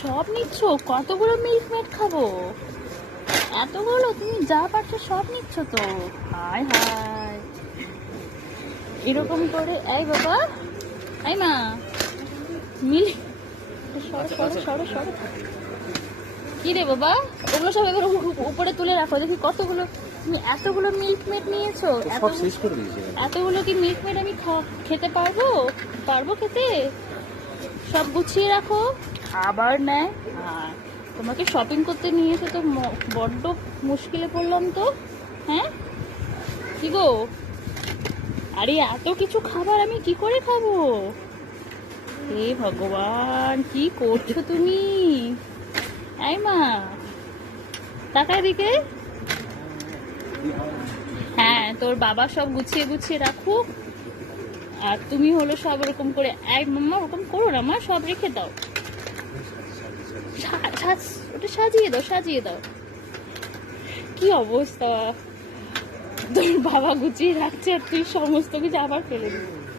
সব নিচ্ছ? কতগুলো মিল্কমেড খাবো? এতগুলো তুমি যা পারছো সব নিচ্ছ তো? হায় হায়, এরকম করে। এই বাবা, এই মা, মিল সরো সরো সরো সরো। কি রে বাবা, ওগুলো সব এবার উপরে তুলে রাখো। দেখি কতগুলো তুমি এতগুলো মিল্কমেড নিয়েছো। এতগুলো কি মিল্কমেড আমি খেতে পারবো? পারবো খেতে? সব গুছিয়ে রাখো। আবার নেয়। তোমাকে শপিং করতে নিয়েছে তো বড্ড মুশকিলে পড়লাম তো। হ্যাঁ কি গো, আরে এত কিছু খাবার আমি কি করে খাবো? হে ভগবান, কি করছো তুমি? এই মা, তাকায় দিকে। হ্যাঁ, তোর বাবা সব গুছিয়ে গুছিয়ে রাখুক, আর তুমি হলো সব ওরকম করে। এই মাম্মা, ওরকম করো না মা, সব রেখে দাও। ওটা সাজিয়ে দাও, সাজিয়ে দাও। কি অবস্থা, তোর বাবা গুছিয়ে রাখছে আর তুই সমস্ত কিছু আবার ফেলে দিবি।